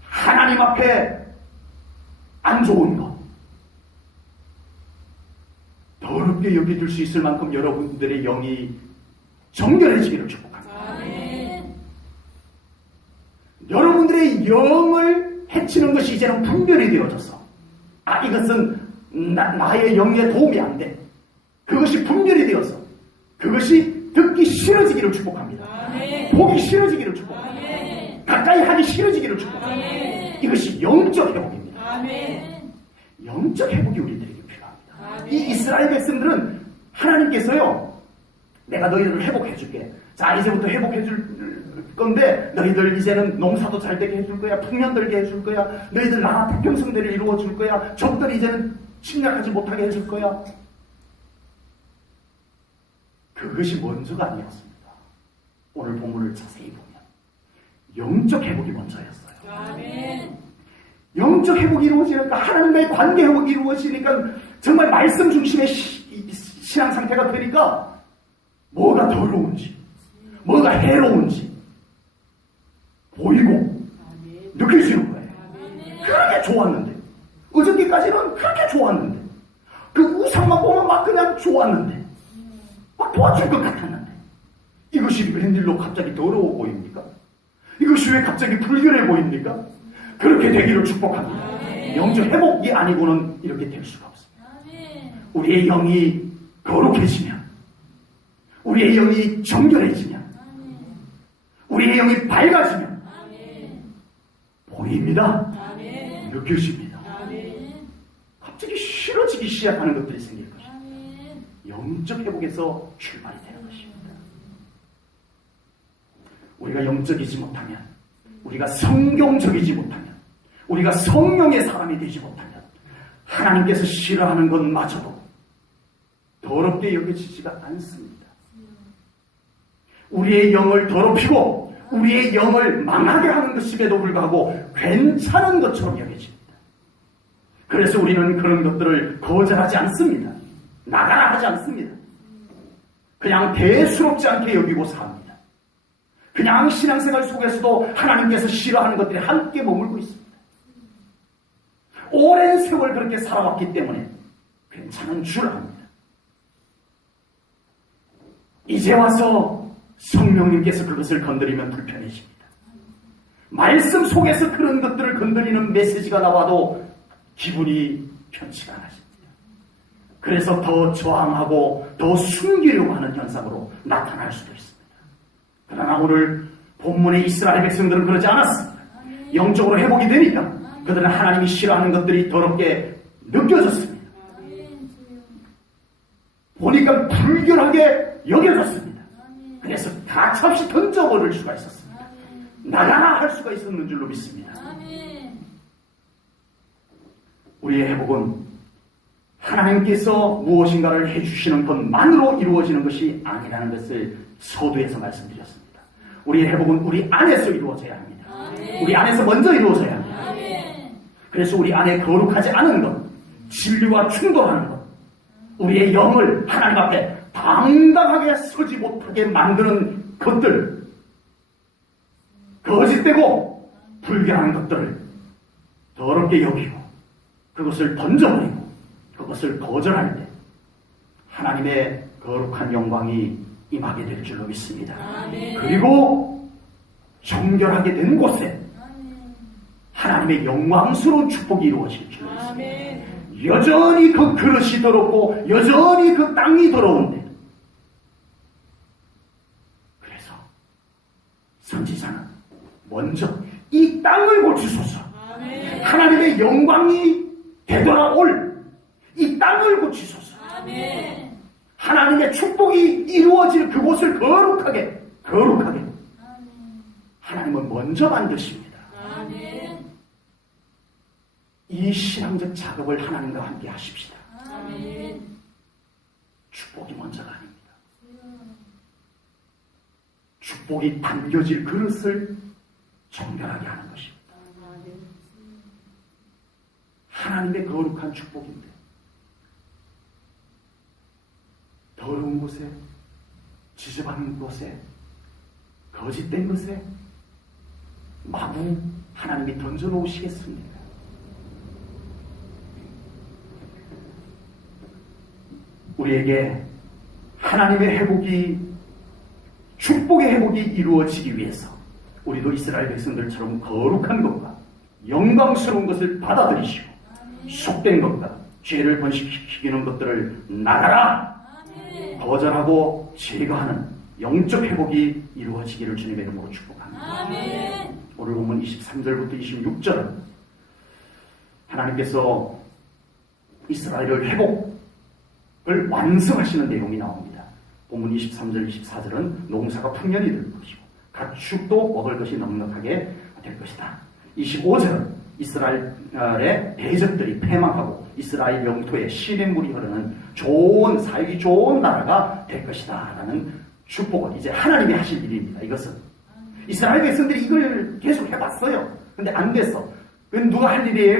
하나님 앞에 안 좋은 것, 더럽게 여겨질 수 있을 만큼 여러분들의 영이 정결해지기를 축복합니다. 아멘. 여러분들의 영을 해치는 것이 이제는 분별이 되어져서, 이것은 나의 영에 도움이 안 돼. 그것이 분별이 되어서 그것이 듣기 싫어지기를 축복합니다. 아멘. 보기 싫어지기를 축복합니다. 아멘. 가까이 하기 싫어지기를 축복합니다. 아멘. 이것이 영적 회복입니다. 아멘. 영적 회복이 우리들에게 필요합니다. 아멘. 이 이스라엘 백성들은 하나님께서요, 내가 너희들을 회복해줄게. 자, 이제부터 회복해줄 건데, 너희들 이제는 농사도 잘 되게 해줄 거야. 풍년 들게 해줄 거야. 너희들 나라 태평성대를 이루어줄 거야. 적들이 이제는 침략하지 못하게 해줄 거야. 그것이 먼저가 아니었습니다. 오늘 본문을 자세히 보면 영적 회복이 먼저였어요. 아멘. 영적 회복이 이루어지니까, 하나님과의 관계 회복이 이루어지니까, 정말 말씀 중심의 신앙 상태가 되니까 뭐가 더러운지, 뭐가 해로운지 보이고 느낄 수 있는 거예요. 그렇게 좋았는데, 어저께까지는 그렇게 좋았는데, 그 우상만 보면 막 그냥 좋았는데, 막 도와줄 것 같았는데, 이것이 웬일로 갑자기 더러워 보입니까? 이것이 왜 갑자기 불결해 보입니까? 그렇게 되기를 축복합니다. 영적 회복이 아니고는 이렇게 될 수가 없습니다. 우리의 영이 거룩해지면, 우리의 영이 정결해지면, 우리의 영이 밝아지면 보입니다. 느껴집니다. 갑자기 싫어지기 시작하는 것들이 생길 것입니다. 영적 회복에서 출발이 되는 것입니다. 우리가 영적이지 못하면, 우리가 성경적이지 못하면, 우리가 성령의 사람이 되지 못하면 하나님께서 싫어하는 것마저도 더럽게 여겨지지가 않습니다. 우리의 영을 더럽히고 우리의 영을 망하게 하는 것임에도 불구하고 괜찮은 것처럼 여겨집니다. 그래서 우리는 그런 것들을 거절하지 않습니다. 나가라 하지 않습니다. 그냥 대수롭지 않게 여기고 삽니다. 그냥 신앙생활 속에서도 하나님께서 싫어하는 것들이 함께 머물고 있습니다. 오랜 세월 그렇게 살아왔기 때문에 괜찮은 줄 압니다. 이제 와서 성령님께서 그것을 건드리면 불편해집니다. 말씀 속에서 그런 것들을 건드리는 메시지가 나와도 기분이 편치가 않아집니다. 그래서 더 저항하고 더 숨기려고 하는 현상으로 나타날 수도 있습니다. 그러나 오늘 본문의 이스라엘 백성들은 그러지 않았습니다. 영적으로 회복이 되니까 그들은 하나님이 싫어하는 것들이 더럽게 느껴졌습니다. 보니까 불결하게 여겨졌습니다. 그래서 가차없이 던져버릴 수가 있었습니다. 나가라 할 수가 있었는 줄로 믿습니다. 우리의 회복은 하나님께서 무엇인가를 해주시는 것만으로 이루어지는 것이 아니라는 것을 서두에서 말씀드렸습니다. 우리의 회복은 우리 안에서 이루어져야 합니다. 우리 안에서 먼저 이루어져야 합니다. 그래서 우리 안에 거룩하지 않은 것, 진리와 충돌하는 것, 우리의 영을 하나님 앞에 당당하게 서지 못하게 만드는 것들, 거짓되고 불결한 것들을 더럽게 여기고 그것을 던져버리고 그것을 거절할 때 하나님의 거룩한 영광이 임하게 될 줄로 믿습니다. 그리고 정결하게 된 곳에 하나님의 영광스러운 축복이 이루어질 줄로 믿습니다. 여전히 그 그릇이 더럽고 여전히 그 땅이 더러운데, 그래서 선지자는 먼저 이 땅을 고치소서, 하나님의 영광이 되돌아올 이 땅을 고치소서, 하나님의 축복이 이루어질 그곳을 거룩하게 하나님은 먼저 만드십니다. 이 신앙적 작업을 하나님과 함께 하십시다. 축복이 먼저가 아닙니다. 축복이 담겨질 그릇을 정결하게 하는 것입니다. 하나님의 거룩한 축복인데 더러운 곳에, 지저분한 곳에, 거짓된 것에 마구 하나님이 던져놓으시겠습니까? 우리에게 하나님의 회복이, 축복의 회복이 이루어지기 위해서 우리도 이스라엘 백성들처럼 거룩한 것과 영광스러운 것을 받아들이시고 속된 것과 죄를 번식시키는 것들을 나가라, 거절하고 제거하는 영적 회복이 이루어지기를 주님의 이름으로 축복합니다. 오늘 본문 23절부터 26절은 하나님께서 이스라엘을 회복을 완성하시는 내용이 나옵니다. 본문 23절, 24절은 농사가 풍년이 될 것이고 가축도 먹을 것이 넉넉하게 될 것이다. 25절은 이스라엘의 대적들이 패망하고 이스라엘 영토에 시냇물이 흐르는 좋은, 살기 좋은 나라가 될 것이다 라는 축복은 이제 하나님이 하실 일입니다. 이것은 이스라엘 백성들이 이걸 계속 해봤어요. 근데 안 됐어. 그건 누가 할 일이에요,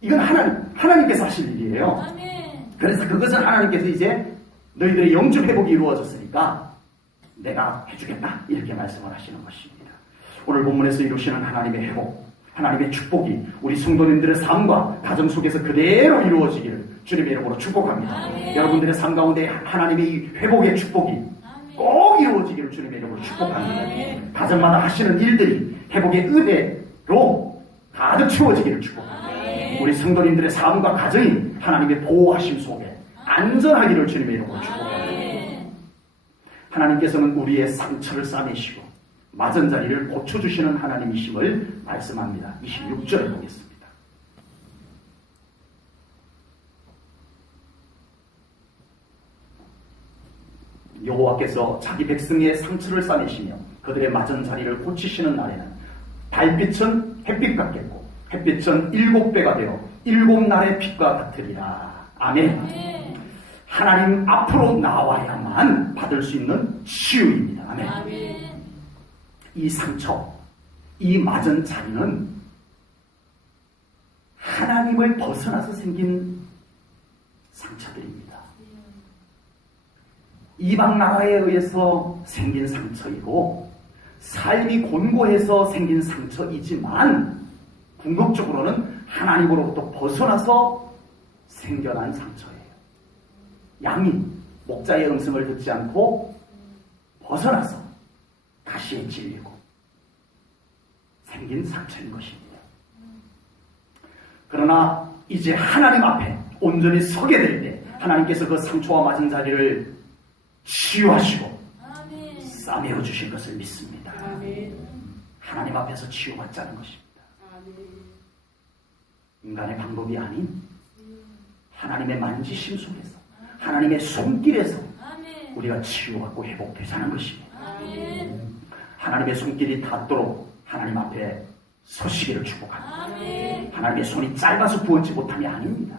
이건 하나님께서 하실 일이에요. 아멘. 그래서 그것은 하나님께서 이제 너희들의 영적 회복이 이루어졌으니까 내가 해주겠다. 이렇게 말씀을 하시는 것입니다. 오늘 본문에서 이루시는 하나님의 회복, 하나님의 축복이 우리 성도님들의 삶과 가정 속에서 그대로 이루어지기를 주님의 이름으로 축복합니다. 아멘. 여러분들의 삶 가운데 하나님의 이 회복의 축복이 아멘. 꼭 이루어지기를 주님의 이름으로 축복합니다. 아멘. 가정마다 하시는 일들이 회복의 은혜로 가득 채워지기를 축복합니다. 아멘. 우리 성도님들의 삶과 가정이 하나님의 보호하심 속에 안전하기를 주님의 이름으로 축복합니다. 아멘. 하나님께서는 우리의 상처를 싸매시고 맞은 자리를 고쳐주시는 하나님이심을 말씀합니다. 26절에 보겠습니다. 여호와께서 자기 백성의 상처를 싸매시며 그들의 맞은 자리를 고치시는 날에는 달빛은 햇빛 같겠고 햇빛은 7배가 되어 7날의 빛과 같으리라. 아멘. 아멘. 하나님 앞으로 나와야만 받을 수 있는 치유입니다. 아멘. 아멘. 이 상처, 이 맞은 자리는 하나님을 벗어나서 생긴 상처들입니다. 이방 나라에 의해서 생긴 상처이고 삶이 곤고해서 생긴 상처이지만 궁극적으로는 하나님으로부터 벗어나서 생겨난 상처예요. 양이 목자의 음성을 듣지 않고 벗어나서 가시에 찔리고 생긴 상처인 것입니다. 그러나 이제 하나님 앞에 온전히 서게 될 때 하나님께서 그 상처와 맞은 자리를 치유하시고 아멘. 싸매어 주실 것을 믿습니다. 아멘. 하나님 앞에서 치유받자는 것입니다. 아멘. 인간의 방법이 아닌 하나님의 만지심 속에서 하나님의 손길에서 아멘. 우리가 치유받고 회복되자는 것입니다. 아멘. 하나님의 손길이 닿도록 하나님 앞에 서시기를 축복합니다. 아멘. 하나님의 손이 짧아서 구원치 못함이 아닙니다.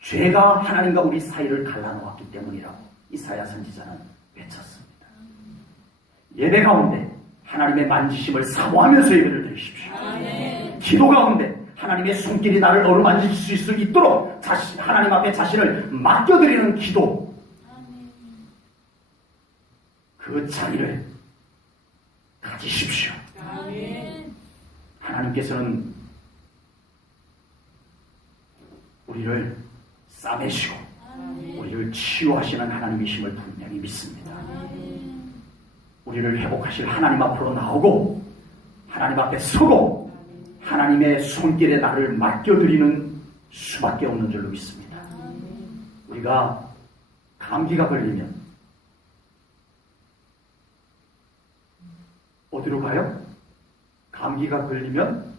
죄가 하나님과 우리 사이를 갈라놓았기 때문이라고 이사야 선지자는 외쳤습니다. 예배 가운데 하나님의 만지심을 사모하면서 예배를 드리십시오. 아멘. 기도 가운데 하나님의 손길이 나를 어루만질 수 있도록 하나님 앞에 자신을 맡겨드리는 기도, 아멘. 그 자리를 가지십시오. 아멘. 하나님께서는 우리를 싸매시고 아멘. 우리를 치유하시는 하나님이심을 분명히 믿습니다. 아멘. 우리를 회복하실 하나님 앞으로 나오고 하나님 앞에 서고 하나님의 손길에 나를 맡겨드리는 수밖에 없는 줄로 믿습니다. 우리가 감기가 걸리면 어디로 가요? 감기가 걸리면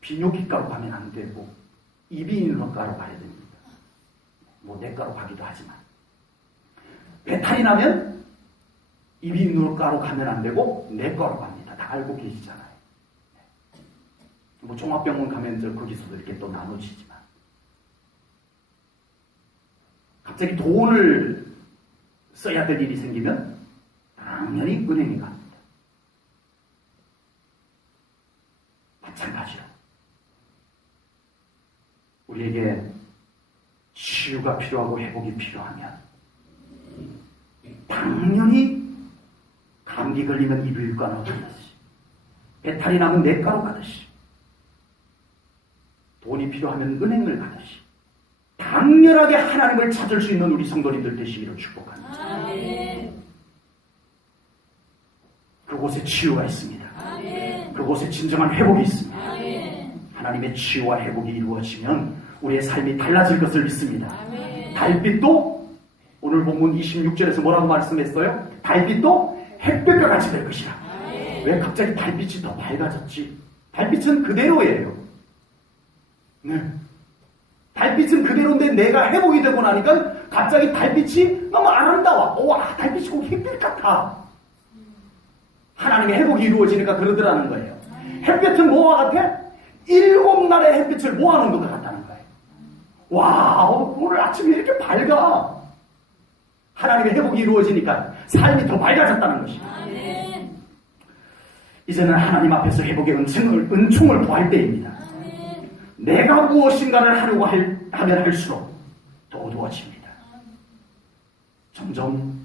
비뇨기과로 가면 안 되고 이비인후과로 가야 됩니다. 뭐 내과로 가기도 하지만 배탈이 나면 이비인후과로 가면 안 되고 내과로 갑니다. 다 알고 계시잖아요. 뭐 종합병원 가면 거기서도 이렇게 또 나누시지만 갑자기 돈을 써야 될 일이 생기면 당연히 은행에 갑니다. 마찬가지로 우리에게 치유가 필요하고 회복이 필요하면 당연히 감기 걸리면 이비인후과로 가듯이 배탈이 나면 내과로 가듯이 돈이 필요하면 은행을 가듯이 당연하게 하나님을 찾을 수 있는 우리 성도님들 되시기를 축복합니다. 아멘. 그곳에 치유가 있습니다. 아멘. 그곳에 진정한 회복이 있습니다. 아멘. 하나님의 치유와 회복이 이루어지면 우리의 삶이 달라질 것을 믿습니다. 아멘. 달빛도 오늘 본문 26절에서 뭐라고 말씀했어요? 달빛도 햇볕과 같이 될 것이라. 아멘. 왜 갑자기 달빛이 더 밝아졌지? 달빛은 그대로예요. 네. 달빛은 그대로인데 내가 회복이 되고 나니까 갑자기 달빛이 너무 아름다워. 와, 달빛이 꼭 햇빛 같아. 하나님의 회복이 이루어지니까 그러더라는 거예요. 햇빛은 뭐와 같아? 7날의 햇빛을 모아놓은 것 같다는 거예요. 와, 오늘 아침에 이렇게 밝아. 하나님의 회복이 이루어지니까 삶이 더 밝아졌다는 것입니다. 아멘. 이제는 하나님 앞에서 회복의 은총을 구할 때입니다. 내가 무엇인가를 하려고 하면 할수록 더 어두워집니다. 점점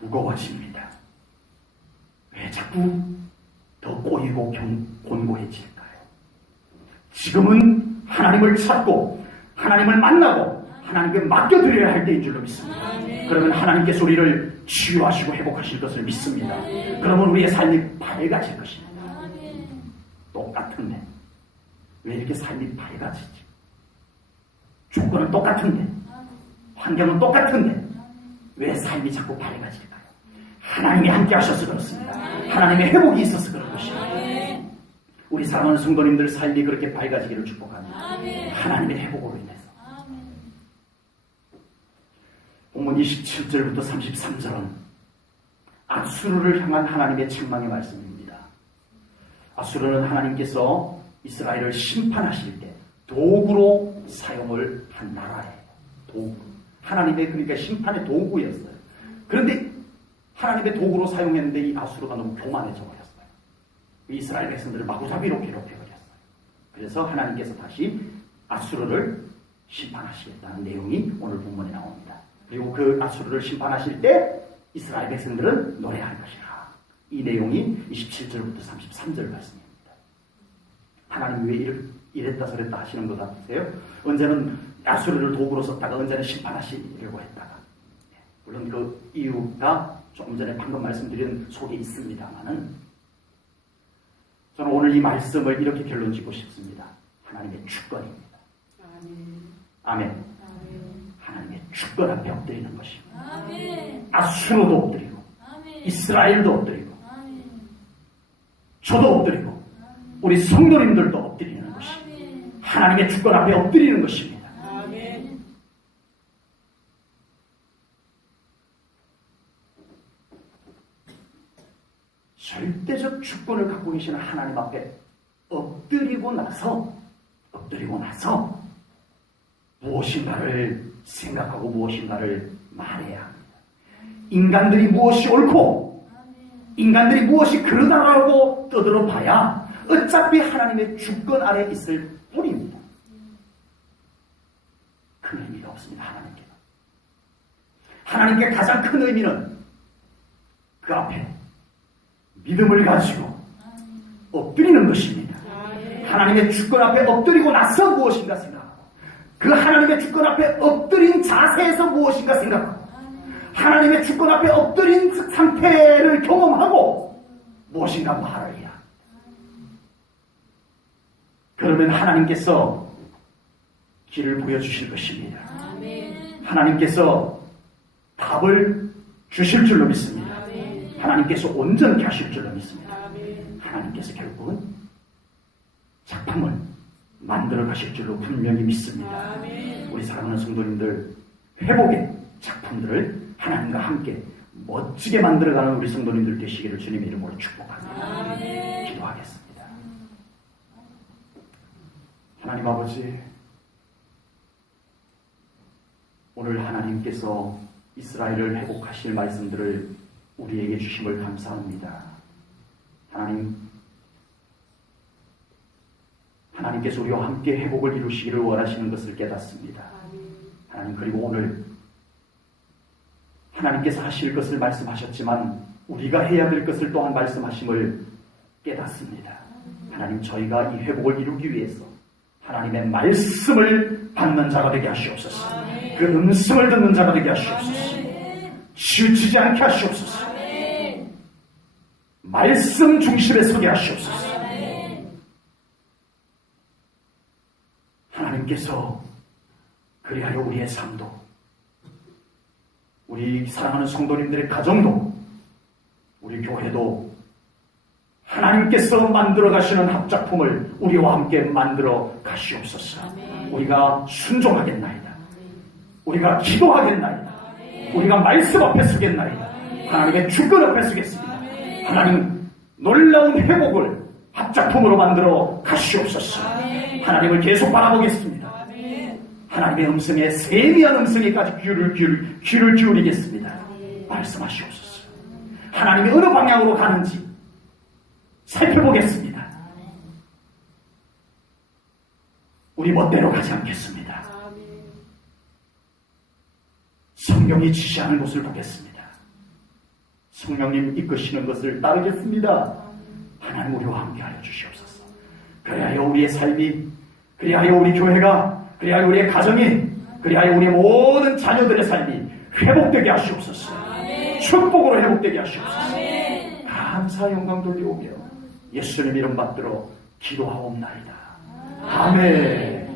무거워집니다. 왜 자꾸 더 꼬이고 곤고해질까요? 지금은 하나님을 찾고 하나님을 만나고 하나님께 맡겨드려야 할 때인 줄로 믿습니다. 그러면 하나님께서 우리를 치유하시고 회복하실 것을 믿습니다. 그러면 우리의 삶이 밝아질 것입니다. 똑같은데 왜 이렇게 삶이 밝아지지? 조건은 똑같은데 환경은 똑같은데 왜 삶이 자꾸 밝아질까요? 하나님이 함께 하셔서 그렇습니다. 하나님의 회복이 있어서 그런 것입니다. 우리 사랑하는 성도님들 삶이 그렇게 밝아지기를 축복합니다. 하나님의 회복으로 인해서. 본문 27절부터 33절은 아수르를 향한 하나님의 책망의 말씀입니다. 아수르는 하나님께서 이스라엘을 심판하실 때 도구로 사용을 한 나라예요. 도구. 하나님의 그러니까 심판의 도구였어요. 그런데 하나님의 도구로 사용했는데 이 아수르가 너무 교만해져 버렸어요. 이스라엘 백성들을 마구잡이로 괴롭혀버렸어요. 그래서 하나님께서 다시 아수르를 심판하시겠다는 내용이 오늘 본문에 나옵니다. 그리고 그 아수르를 심판하실 때 이스라엘 백성들은 노래할 것이라. 이 내용이 27절부터 33절 말씀입니다. 하나님 왜 이랬다 저랬다 하시는 것 같으세요? 언제는 아수르를 도구로 썼다가 언제는 심판하시려고 했다가. 물론 그 이유가 조금 전에 방금 말씀드린 속에 있습니다만은 저는 오늘 이 말씀을 이렇게 결론 짓고 싶습니다. 하나님의 주권입니다. 아멘. 하나님의 주권 앞에 엎드리는 것입니다. 아수르도 엎드리고 이스라엘도 엎드리고 저도 엎드리고 우리 성도님들도 엎드리는 것입니다. 하나님의 주권 앞에 엎드리는 것입니다. 절대적 주권을 갖고 계시는 하나님 앞에 엎드리고 나서 무엇인가를 생각하고 무엇인가를 말해야 합니다. 인간들이 무엇이 옳고 인간들이 무엇이 그러다라고 떠들어 봐야 어차피 하나님의 주권 아래 있을 뿐입니다. 큰 의미가 없습니다. 하나님께 가장 큰 의미는 그 앞에 믿음을 가지고 엎드리는 것입니다. 하나님의 주권 앞에 엎드리고 나서 무엇인가 생각하고 그 하나님의 주권 앞에 엎드린 자세에서 무엇인가 생각하고 하나님의 주권 앞에 엎드린 상태를 경험하고 무엇인가 말을 해야. 그러면 하나님께서 길을 보여주실 것입니다. 하나님께서 답을 주실 줄로 믿습니다. 하나님께서 온전케 하실 줄로 믿습니다. 하나님께서 결국은 작품을 만들어 가실 줄로 분명히 믿습니다. 우리 사랑하는 성도님들 회복의 작품들을 하나님과 함께 멋지게 만들어가는 우리 성도님들 되시기를 주님의 이름으로 축복합니다. 기도하겠습니다. 하나님 아버지, 오늘 하나님께서 이스라엘을 회복하실 말씀들을 우리에게 주심을 감사합니다. 하나님께서 우리와 함께 회복을 이루시기를 원하시는 것을 깨닫습니다. 하나님, 그리고 오늘 하나님께서 하실 것을 말씀하셨지만 우리가 해야 될 것을 또한 말씀하심을 깨닫습니다. 하나님, 저희가 이 회복을 이루기 위해서 하나님의 말씀을 받는 자가 되게 하시옵소서. 그 음성을 듣는 자가 되게 하시옵소서. 치우치지 않게 하시옵소서. 말씀 중심에 서게 하시옵소서. 하나님께서 그리하여 우리의 삶도, 우리 사랑하는 성도님들의 가정도, 우리 교회도 하나님께서 만들어 가시는 합작품을 우리와 함께 만들어 가시옵소서. 우리가 순종하겠나이다. 우리가 기도하겠나이다. 우리가 말씀 앞에 서겠나이다. 하나님의 주권 앞에 서겠습니다. 하나님, 놀라운 회복을 합작품으로 만들어 가시옵소서. 하나님을 계속 바라보겠습니다. 하나님의 음성에, 세미한 음성에까지 귀를 기울이겠습니다. 말씀하시옵소서. 하나님이 어느 방향으로 가는지 살펴보겠습니다. 우리 멋대로 가지 않겠습니다. 성경이 지시하는 것을 보겠습니다. 성령님 이끄시는 것을 따르겠습니다. 하나님 우리와 함께하여 주시옵소서. 그리하여 우리의 삶이, 그리하여 우리 교회가, 그리하여 우리의 가정이, 그리하여 우리의 모든 자녀들의 삶이 회복되게 하시옵소서. 축복으로 회복되게 하시옵소서. 감사 영광 돌려오며 예수님 이름 받들어 기도하옵나이다. 아멘.